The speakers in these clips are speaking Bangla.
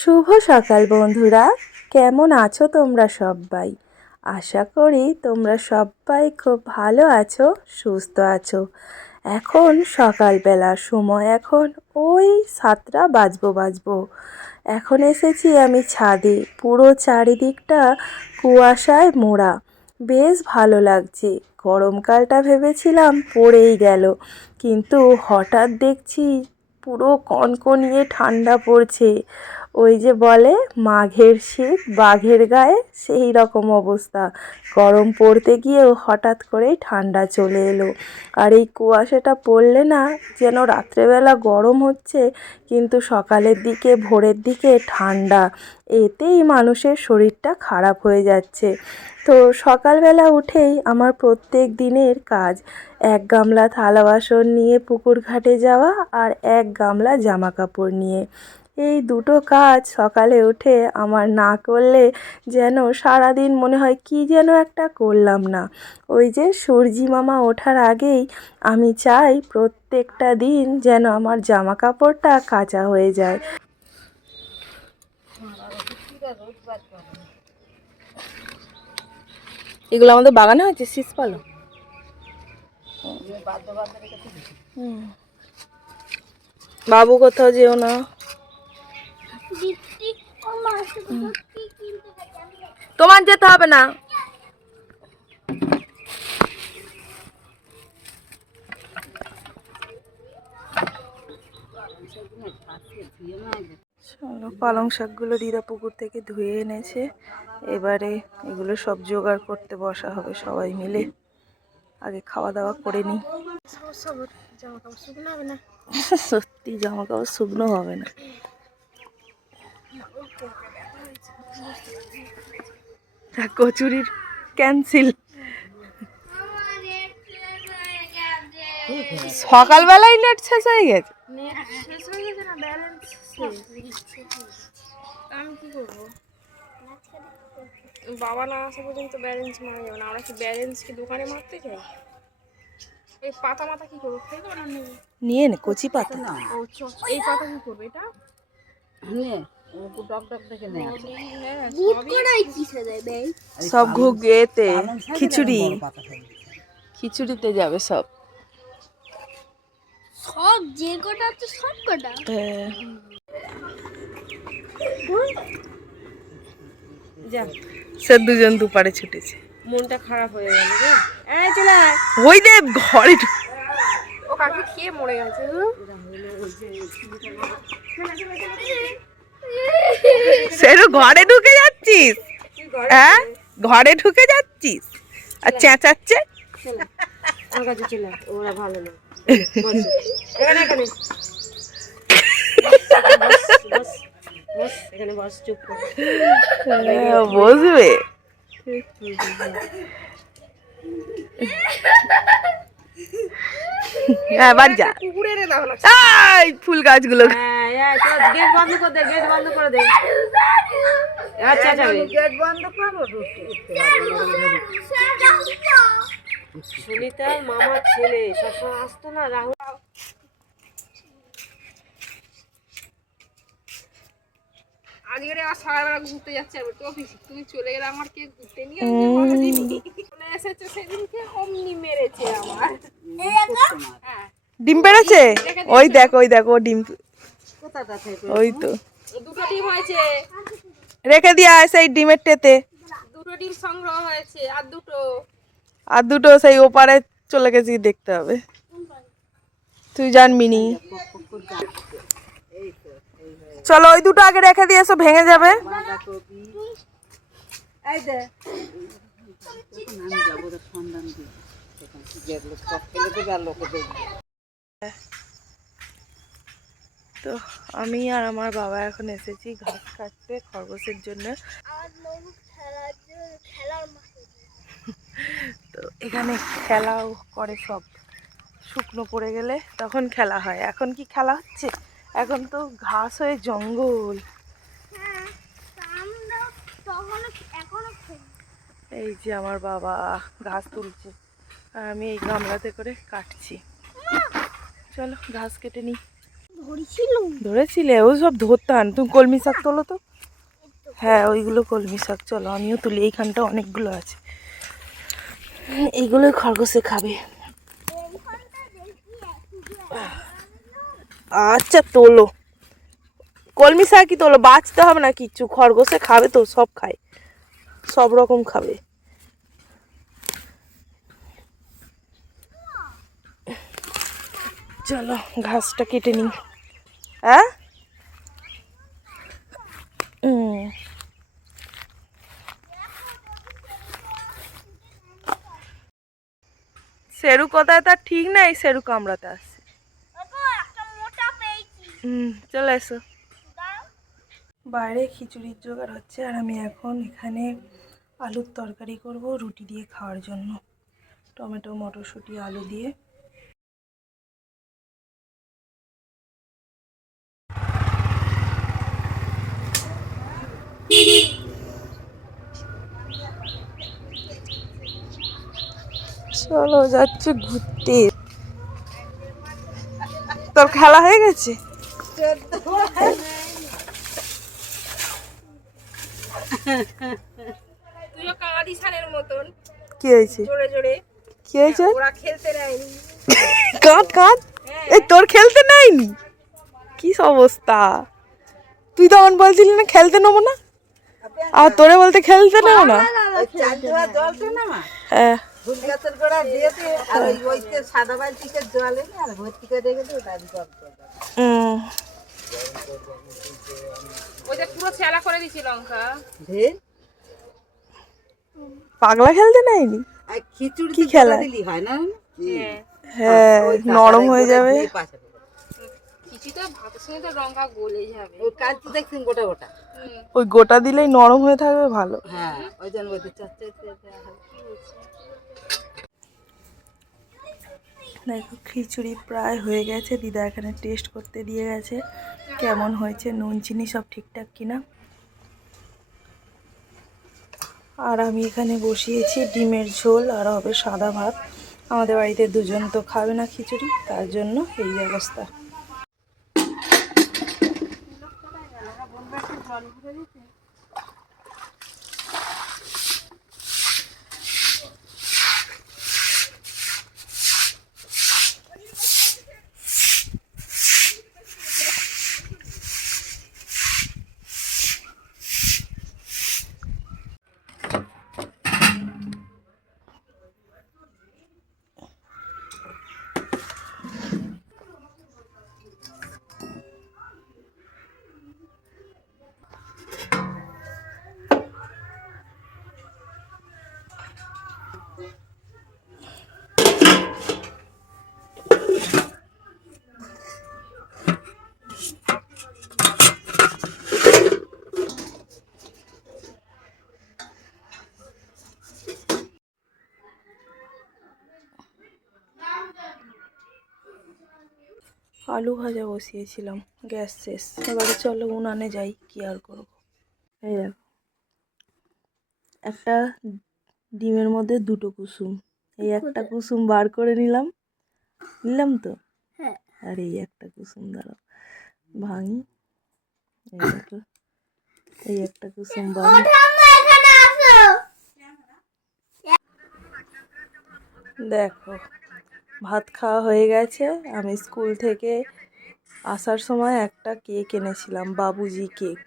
শুভ সকাল বন্ধুরা। কেমন আছো তোমরা সবাই আশা করি তোমরা সবাই খুব ভালো আছো, সুস্থ আছো। এখন সকালবেলা সময় এখন ওই সাতটা বাজবো বাজবো। এখন এসেছি আমি ছাদে, পুরো চারিদিকটা কুয়াশায় মোড়া। বেশ ভালো লাগছে, গরমকালটা ভেবেছিলাম পড়েই গেল, কিন্তু হঠাৎ দেখছি পুরো কনকনিয়ে ঠান্ডা পড়ছে। ওই যে বলে, মাঘের শীত, বাঘের গায়ে, সেই রকম অবস্থা। গরম পড়তে গিয়েও হঠাৎ করেই ঠান্ডা চলে এলো। আর এই কুয়াশাটা পড়লে না, যেন রাত্রেবেলা গরম হচ্ছে, কিন্তু সকালের দিকে, ভোরের দিকে ঠান্ডা। এতেই মানুষের শরীরটা খারাপ হয়ে যাচ্ছে। তো সকালবেলা উঠেই আমার প্রত্যেক দিনের কাজ। এক গামলা থালা বাসন নিয়ে পুকুর ঘাটে যাওয়া আর এক গামলা জামা কাপড় নিয়ে। এই দুটো কাজ সকালে উঠে আমার না করলে যেন সারাদিন মনে হয় কি যেন একটা করলাম না। ওই যে সূর্যি মামা ওঠার আগেই আমি চাই প্রত্যেকটা দিন যেন আমার জামা কাপড়টা কাচা হয়ে যায়। এগুলো আমাদের বাগানে হয়েছে শীষ পালো বাবু কোথাও যেও না। তোমার যেতে হবে না। চলো পালং শাকগুলো দিদা পুকুর থেকে ধুয়ে এনেছে। এবারে এগুলো সব জোগাড় করতে বসা হবে সবাই মিলে। আগে খাওয়া দাওয়া করে নিই। সত্যি জামা কাপড় শুকনো হবে না। কচুরির ক্যান্সেল সকালবেলায় নেট শেষ হয়ে গেছে। আমি কি করব বাবা না আসা পর্যন্ত ব্যালেন্স মারা যাবে না। আমরা কি ব্যালেন্স কি দোকানে মারতে চাই এই পাতা মাথা কি করব? খেয়ে না? নিয়ে নে কচি পাতা। ও এই পাতা কি করব? এটা? সবই সব ঘুগ এতে খিচুড়ি। খিচুড়িতে যাবে সব। সব যে কটা আছে সব কটা? হ্যাঁ। সে দুজন দুপারে ছুটেছে। মনটা খারাপ হয়ে গেল রে। এই চলে আয়। ওই দেব ঘরে ও কাকে খেয়ে মরে গেছে। সেরু ঘরে ঢুকে যাচ্ছিস? হ্যাঁ? ঘরে ঢুকে যাচ্ছিস? আর চেঁচাচ্ছে। ওরা ভালো না। হ্যাঁ, বসবে। হ্যাঁ বাড়ি যা। এই ফুল গাছগুলো। হ্যাঁ এই তোরা গেট বন্ধ করে দে গেট বন্ধ করে দে। আচ্ছা আচ্ছা গেট বন্ধ করো সুনিতার মামার ছেলে সবসময় আসতো না রাহুল আজকে আর সকালবেলা ঘুরতে যাচ্ছে আমি অফিস তুমি চলে গেলে আমার কে ঘুরতে নিয়ে চলে এসেছে সেদিনকে অমনি মেরেছে আমার। হ্যাঁ। ডিম পেড়েছে ওই দেখ ওই দেখ ও ডিম ওই তো। দুটো ডিম হয়েছে। রেখে দিয়া সেই ডিমের টেতে। দুটো ডিম সংগ্রহ হয়েছে আর দুটো। আর দুটো সেই ওপারে চলে গেছি দেখতে হবে। তুই জানবি নি। চলো ওই দুটো আগে রেখে দিয়ে এসো ভেঙে যাবে। তো আমি আর আমার বাবা এখন এসেছি ঘাস কাটতে খরগোশের জন্য। তো এখানে খেলাও করে সব। শুকনো পড়ে গেলে তখন খেলা হয়। এখন কি খেলা হচ্ছে? এখন তো ঘাস হয়ে জঙ্গল। এই যে আমার বাবা ঘাস তুলছে, আর আমি এই গামলাতে করে কাটছি। চলো ঘাস কেটে নিই। ধরেছিল? ও সব ধরতাম তুমি কলমি শাক তোলো তো? হ্যাঁ ওইগুলো কলমি শাক। চলো, আমিও তুলি। এইখানটা অনেকগুলো আছে। এইগুলোই খরগোশে খাবে। আচ্ছা তোলো। কলমি শাকই তোলো? বাঁচতে হবে না কিচ্ছু খরগোশে খাবে তো, সব খায়। সব রকম খাবে। চলো, ঘাসটা কেটে নিই। হ্যাঁ সেরু কোথায় তার ঠিক নাই, সেরু কামড়াতে আসছে ওগো একটা মোটা পেয়েছি হুম, চলে এসো। বাইরে খিচুড়ির জোগাড় হচ্ছে আর আমি এখন এখানে আলুর তরকারি করব রুটি দিয়ে খাওয়ার জন্য। টমেটো, মটরশুঁটি, আলু দিয়ে। চলো যাচ্ছে ঘুরতে। তোর খেলা হয়ে গেছে? তুইও কাঁদি ছানের মতন। কি হয়েছে? জোরে জোরে। কি হয়েছে? ওরা খেলতে নেয়নি কাঁদ কাঁদ। এ তোর খেলতে নেয়নি কি অবস্থা? তুই তখন বলছিলি না খেলতে নেব না। আর তোরে বলতে খেলতে নেব না? হ্যাঁ। পাগলা খেলতে নেয়নি? আর খিচুড়ি কি খেলা? দিলি হয় না? হ্যাঁ। হ্যাঁ ওই নরম হয়ে যাবে। দিয়ে পাশে দেবো। তো ভাতের সঙ্গে তো লঙ্কা গলে যাবে। ওই কাজ তো দেখছেন গোটা গোটা। ওই গোটা দিলেই নরম হয়ে থাকবে ভালো। হ্যাঁ ওই জন্য বলতে দেখো খিচুড়ি প্রায় হয়ে গেছে। দিদা এখানে টেস্ট করতে দিয়ে গেছে। কেমন হয়েছে নুন চিনি সব ঠিকঠাক কিনা? আর আমি এখানে বসিয়েছি ডিমের ঝোল আর হবে সাদা ভাত। আমাদের বাড়িতে দুজন তো খাবে না খিচুড়ি তার জন্য এই ব্যবস্থা। Bye. আলু ভাজা বসিয়েছিলাম গ্যাস শেষ। এবারে চলো উনানে যাই কি আর করব? এই দেখো একটা ডিমের মধ্যে দুটো কুসুম। এই একটা কুসুম বার করে নিলাম। নিলাম তো? হ্যাঁ। আর এই একটা কুসুম দাঁড়াও। ভাঙি। এই দেখো এই একটা কুসুম ভাঙি দেখো ভাত খাওয়া হয়ে গেছে। আমি স্কুল থেকে আসার সময় একটা কেক এনেছিলাম, বাবুজি কেক।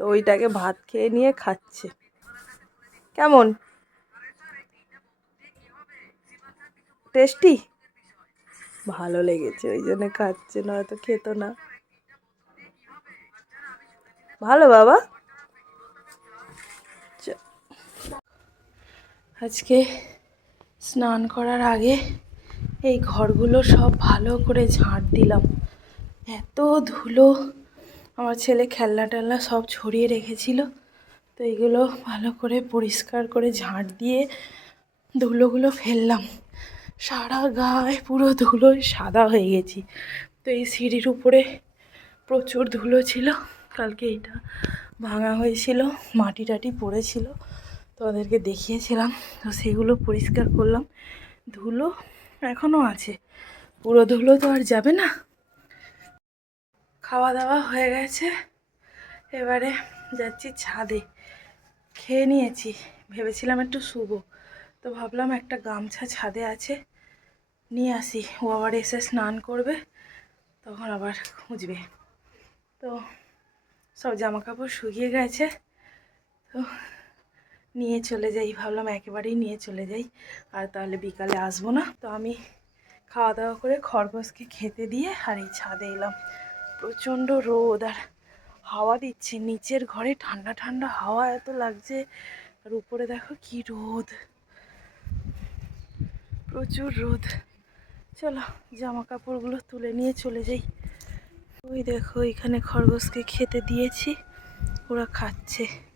তো ওইটাকে ভাত খেয়ে নিয়ে খাচ্ছে। কেমন? টেস্টি? ভালো লেগেছে, ওই জন্য খাচ্ছে না নয়তো খেত না। ভালো বাবা। আজকে স্নান করার আগে এই ঘরগুলো সব ভালো করে ঝাঁট দিলাম। এত ধুলো। আমার ছেলে খেলনা টেলনা সব ছড়িয়ে রেখেছিল। তো এগুলো ভালো করে পরিষ্কার করে ঝাঁট দিয়ে ধুলোগুলো ফেললাম। সারা গায়ে পুরো ধুলোয় সাদা হয়ে গেছি। তো এই সিঁড়ির উপরে প্রচুর ধুলো ছিল। কালকে এটা ভাঙা হয়েছিল, মাটি টাটি পড়েছিল। তো ওদেরকে দেখিয়েছিলাম। তো সেগুলো পরিষ্কার করলাম। ধুলো এখনও আছে। পুরো ধুলো তো আর যাবে না। খাওয়া দাওয়া হয়ে গেছে। এবারে যাচ্ছি ছাদে। খেয়ে নিয়েছি। ভেবেছিলাম একটু শুবো। তো ভাবলাম একটা গামছা ছাদে আছে। নিয়ে আসি। ও আবার এসে স্নান করবে, তখন আবার খুঁজবে। তো সব জামা কাপড় শুকিয়ে গেছে। তো নিয়ে চলে যাই, ভাবলাম একেবারেই নিয়ে চলে যাই। আর তাহলে বিকালে আসব না। তো আমি খাওয়া দাওয়া করে খরগোশকে খেতে দিয়ে আর এই ছাদে এলাম। প্রচণ্ড রোদ আর হাওয়া দিচ্ছে। নিচের ঘরে ঠান্ডা ঠান্ডা হাওয়া এত লাগছে আর উপরে দেখো কি রোদ। প্রচুর রোদ। চলো জামা কাপড়গুলো তুলে নিয়ে চলে যাই। ওই দেখো, এখানে খরগোশকে খেতে দিয়েছি। ওরা খাচ্ছে।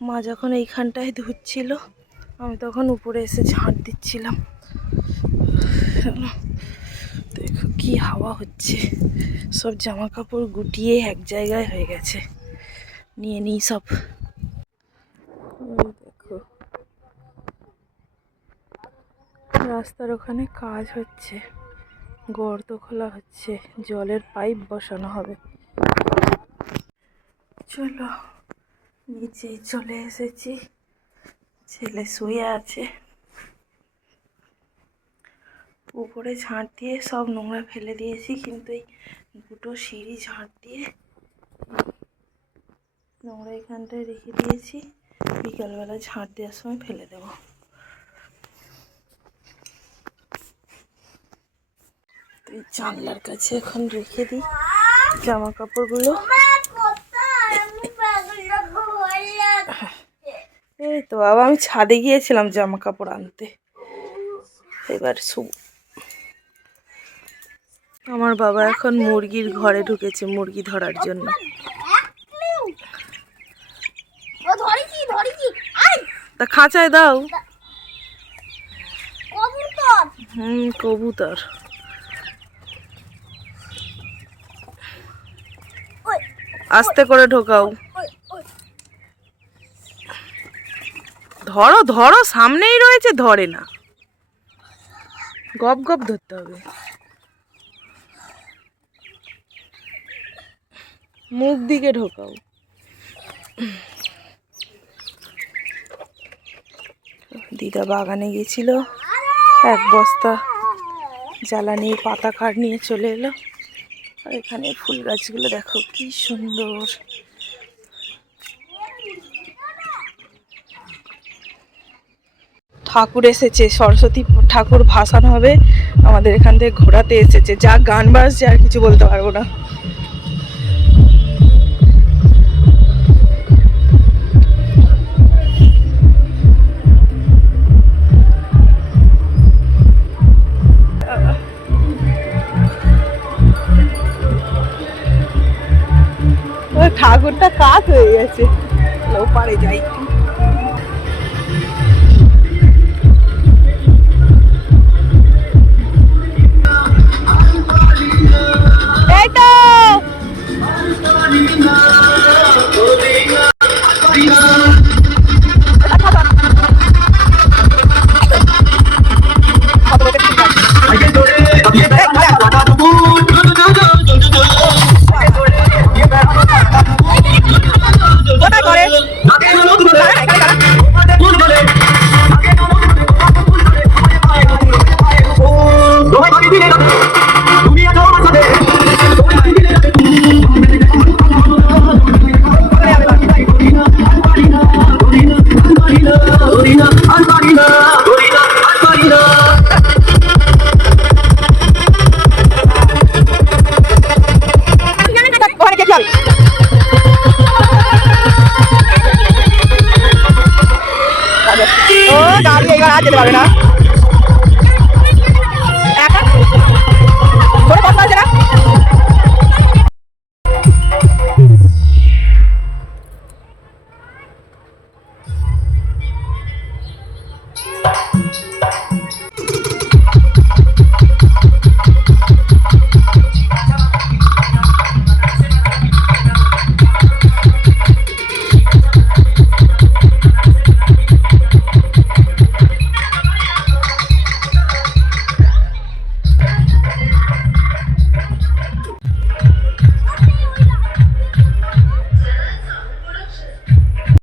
মা যখন এইখানটায় ধুচ্ছিল, আমি তখন উপরে এসে ঝাঁট দিচ্ছিলাম। দেখো কি হাওয়া হচ্ছে। সব জামা কাপড় গুটিয়ে এক জায়গায় হয়ে গেছে। নিয়ে নিই সব। দেখো। রাস্তার ওখানে কাজ হচ্ছে। গর্ত খোলা হচ্ছে। জলের পাইপ বসানো হবে। চলো। নিচে চলে এসেছি। ছেলে শুয়ে আছে। উপরে ঝাঁট দিয়ে সব নোংরা ফেলে দিয়েছি, কিন্তু এই দুটো সিঁড়ি ঝাঁট দিয়ে নোংরা এখানটায় রেখে দিয়েছি। বিকালবেলা ঝাঁট দেওয়ার সময় ফেলে দেবো। জানলার কাছে এখন রেখে দিই জামা কাপড়গুলো আমি পাগলা ভোলা এই তো বাবা আমি ছাদে গিয়েছিলাম জামা কাপড় আনতে। এবার শুভ আমার বাবা এখন মুরগির ঘরে ঢুকেছে মুরগি ধরার জন্য। তা খাঁচায় দাও। হুম কবুতর। আস্তে করে ঢোকাও ওই ওই ধরো ধরো, সামনেই রয়েছে, ধরে না। গপ গপ ধরতে হবে। মুখ দিকে ঢোকাও। দিদা বাগানে গেছিল, এক বস্তা জ্বালানি পাতা কাঠ নিয়ে চলে এলো। আর এখানে ফুল গাছগুলো দেখো, কি সুন্দর। ঠাকুর এসেছে, সরস্বতী ঠাকুর ভাসান হবে, আমাদের এখান থেকে ঘোরাতে এসেছে। যা গান বাজছে আর কিছু বলতে পারব না। ঠাকুরটা কাত হয়ে গেছে। ওপারে যাই। কোথায়